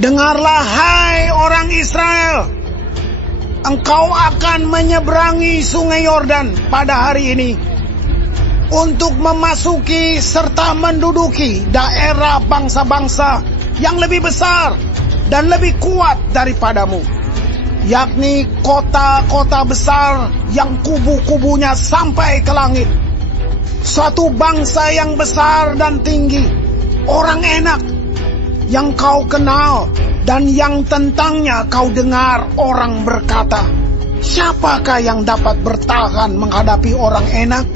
Dengarlah hai orang Israel, engkau akan menyeberangi sungai Yordan pada hari ini untuk memasuki serta menduduki daerah bangsa-bangsa yang lebih besar dan lebih kuat daripadamu, yakni kota-kota besar yang kubu-kubunya sampai ke langit. Suatu bangsa yang besar dan tinggi, orang enak, yang kau kenal dan yang tentangnya kau dengar orang berkata, siapakah yang dapat bertahan menghadapi orang enak?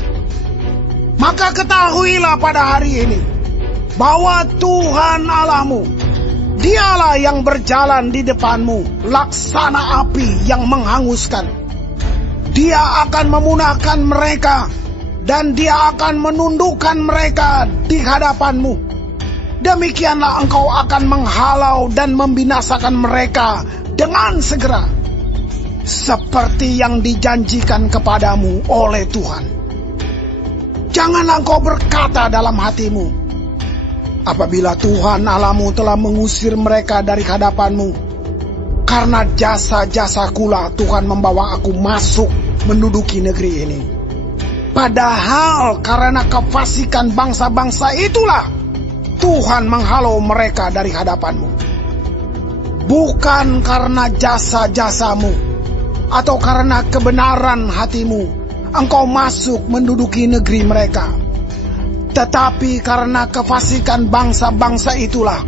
Maka ketahuilah pada hari ini bahwa Tuhan Allahmu, Dialah yang berjalan di depanmu laksana api yang menghanguskan. Dia akan memunahkan mereka dan Dia akan menundukkan mereka di hadapanmu. Demikianlah engkau akan menghalau dan membinasakan mereka dengan segera, seperti yang dijanjikan kepadamu oleh Tuhan. Janganlah engkau berkata dalam hatimu, apabila Tuhan Allahmu telah mengusir mereka dari hadapanmu, karena jasa-jasakulah Tuhan membawa aku masuk menduduki negeri ini. Padahal karena kefasikan bangsa-bangsa itulah Tuhan menghalau mereka dari hadapanmu. Bukan karena jasa-jasamu atau karena kebenaran hatimu engkau masuk menduduki negeri mereka, tetapi karena kefasikan bangsa-bangsa itulah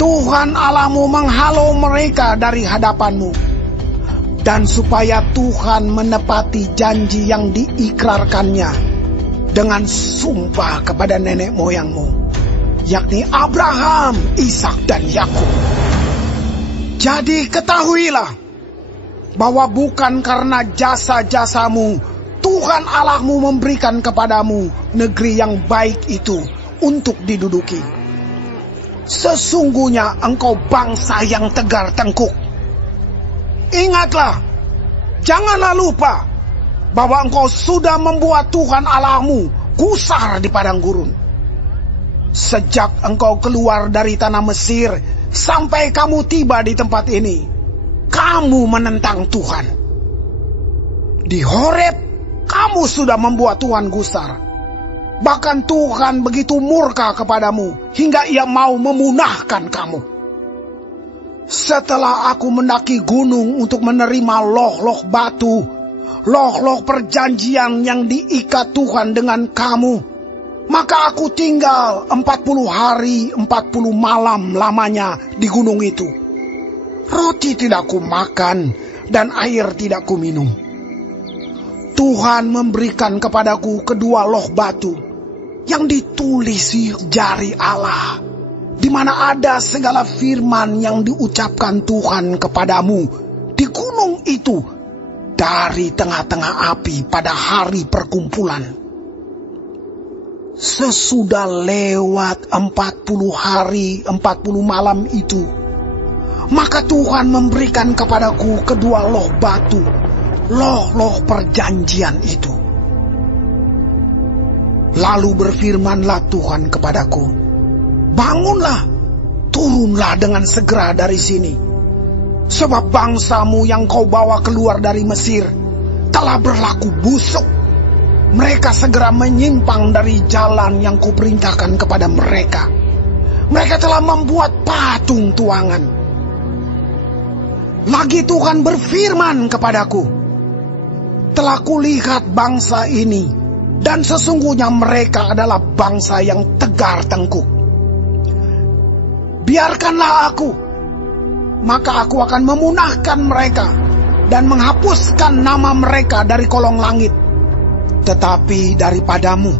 Tuhan Allahmu menghalau mereka dari hadapanmu. Dan supaya Tuhan menepati janji yang diikrarkannya dengan sumpah kepada nenek moyangmu, yakni Abraham, Ishak, dan Yakub. Jadi ketahuilah bahwa bukan karena jasa-jasamu Tuhan Allahmu memberikan kepadamu negeri yang baik itu untuk diduduki. Sesungguhnya engkau bangsa yang tegar tengkuk. Ingatlah, janganlah lupa bahwa engkau sudah membuat Tuhan Allahmu gusar di padang gurun. Sejak engkau keluar dari tanah Mesir sampai kamu tiba di tempat ini, kamu menentang Tuhan. Di Horeb, kamu sudah membuat Tuhan gusar. Bahkan Tuhan begitu murka kepadamu hingga Ia mau memunahkan kamu. Setelah aku mendaki gunung untuk menerima loh-loh batu, loh-loh perjanjian yang diikat Tuhan dengan kamu, maka aku tinggal 40 hari 40 malam lamanya di gunung itu. Roti tidak kumakan dan air tidak kuminum. Tuhan memberikan kepadaku kedua loh batu yang ditulisi jari Allah, di mana ada segala firman yang diucapkan Tuhan kepadamu di gunung itu dari tengah-tengah api pada hari perkumpulan. Sesudah lewat 40 hari 40 malam itu, maka Tuhan memberikan kepadaku kedua loh batu, loh-loh perjanjian itu. Lalu berfirmanlah Tuhan kepadaku, bangunlah, turunlah dengan segera dari sini, sebab bangsamu yang kau bawa keluar dari Mesir telah berlaku busuk. Mereka segera menyimpang dari jalan yang kuperintahkan kepada mereka. Mereka telah membuat patung tuangan. Lagi Tuhan berfirman kepadaku, telah kulihat bangsa ini, dan sesungguhnya mereka adalah bangsa yang tegar tengkuk. Biarkanlah aku, maka aku akan memunahkan mereka dan menghapuskan nama mereka dari kolong langit. Tetapi daripadamu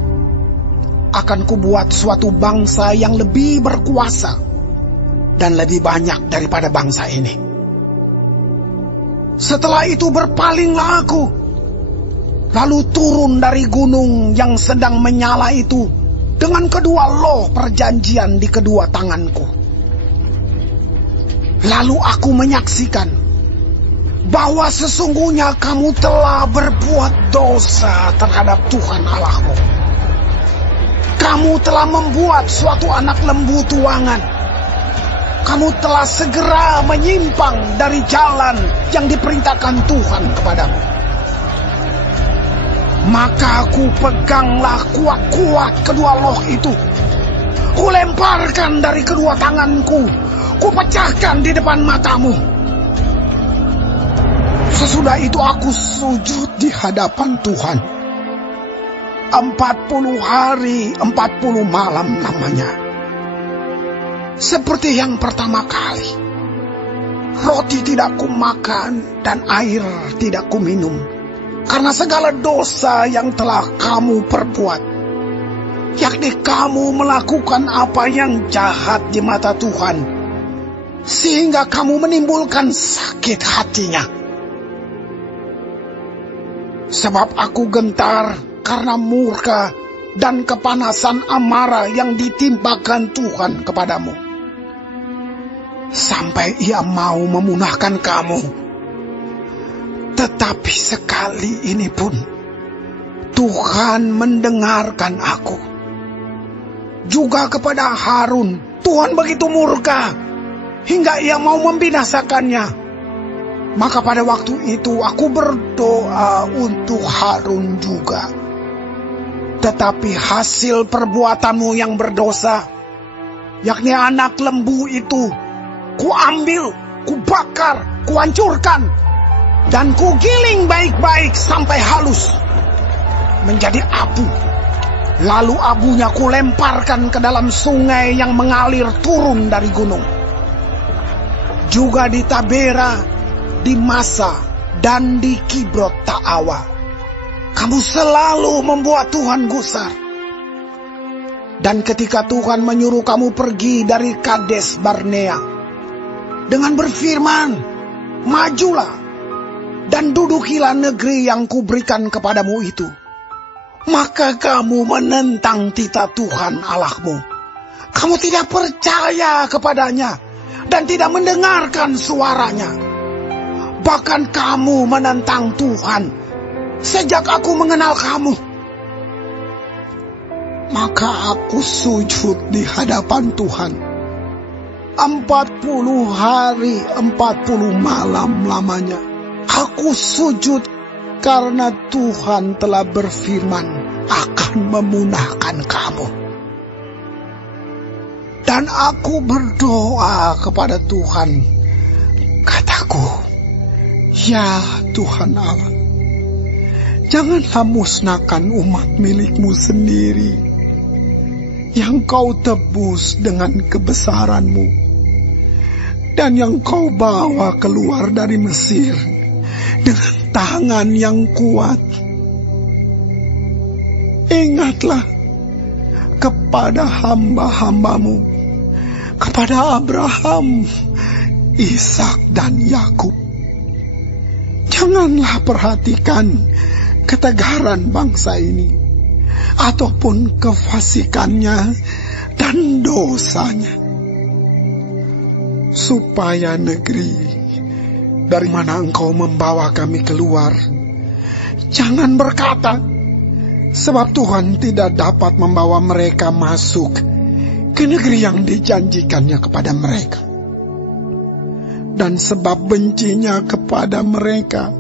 akan kubuat suatu bangsa yang lebih berkuasa dan lebih banyak daripada bangsa ini. Setelah itu berpalinglah aku, lalu turun dari gunung yang sedang menyala itu dengan kedua loh perjanjian di kedua tanganku. Lalu aku menyaksikan bahwa sesungguhnya kamu telah berbuat dosa terhadap Tuhan Allahmu. Kamu telah membuat suatu anak lembu tuangan. kamu telah segera menyimpang dari jalan yang diperintahkan Tuhan kepadamu. Maka aku peganglah kuat-kuat kedua loh itu. Kulemparkan dari kedua tanganku, kupecahkan di depan matamu. Sesudah itu aku sujud di hadapan Tuhan. 40 hari 40 malam lamanya. Seperti yang pertama kali, roti tidak kumakan dan air tidak kuminum, karena segala dosa yang telah kamu perbuat, yakni kamu melakukan apa yang jahat di mata Tuhan, sehingga kamu menimbulkan sakit hatinya. Sebab aku gentar karena murka dan kepanasan amarah yang ditimpakan Tuhan kepadamu, sampai ia mau memunahkan kamu. Tetapi sekali ini pun Tuhan mendengarkan aku. Juga kepada Harun Tuhan begitu murka hingga ia mau membinasakannya. Maka pada waktu itu aku berdoa untuk Harun juga. Tetapi hasil perbuatanmu yang berdosa, yakni anak lembu itu, kuambil, kubakar, kuhancurkan, dan kugiling baik-baik sampai halus menjadi abu. Lalu abunya kulemparkan ke dalam sungai yang mengalir turun dari gunung. Juga di Tabera, di Masa, dan di Kibrot Ta'awa, kamu selalu membuat Tuhan gusar. Dan ketika Tuhan menyuruh kamu pergi dari Kades Barnea dengan berfirman, majulah dan dudukilah negeri yang kuberikan kepadamu itu, maka kamu menentang titah Tuhan Allahmu. Kamu tidak percaya kepadanya dan tidak mendengarkan suaranya. Bahkan kamu menentang Tuhan sejak aku mengenal kamu. Maka aku sujud di hadapan Tuhan 40 hari 40 malam lamanya. Aku sujud karena Tuhan telah berfirman akan memunahkan kamu. Dan aku berdoa kepada Tuhan. Kataku, ya Tuhan Allah, janganlah musnahkan umat milikmu sendiri, yang kau tebus dengan kebesaranmu, dan yang kau bawa keluar dari Mesir dengan tangan yang kuat. Ingatlah kepada hamba-hambamu, kepada Abraham, Ishak, dan Yakub. Janganlah perhatikan ketegaran bangsa ini, ataupun kefasikannya dan dosanya, supaya negeri dari mana engkau membawa kami keluar, jangan berkata, sebab Tuhan tidak dapat membawa mereka masuk ke negeri yang dijanjikannya kepada mereka. Dan sebab bencinya kepada mereka,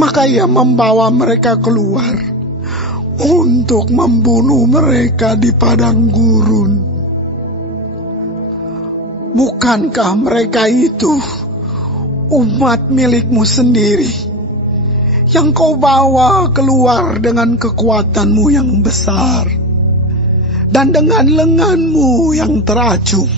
maka ia membawa mereka keluar untuk membunuh mereka di padang gurun. Bukankah mereka itu umat milikmu sendiri, yang kau bawa keluar dengan kekuatanmu yang besar, dan dengan lenganmu yang teracung?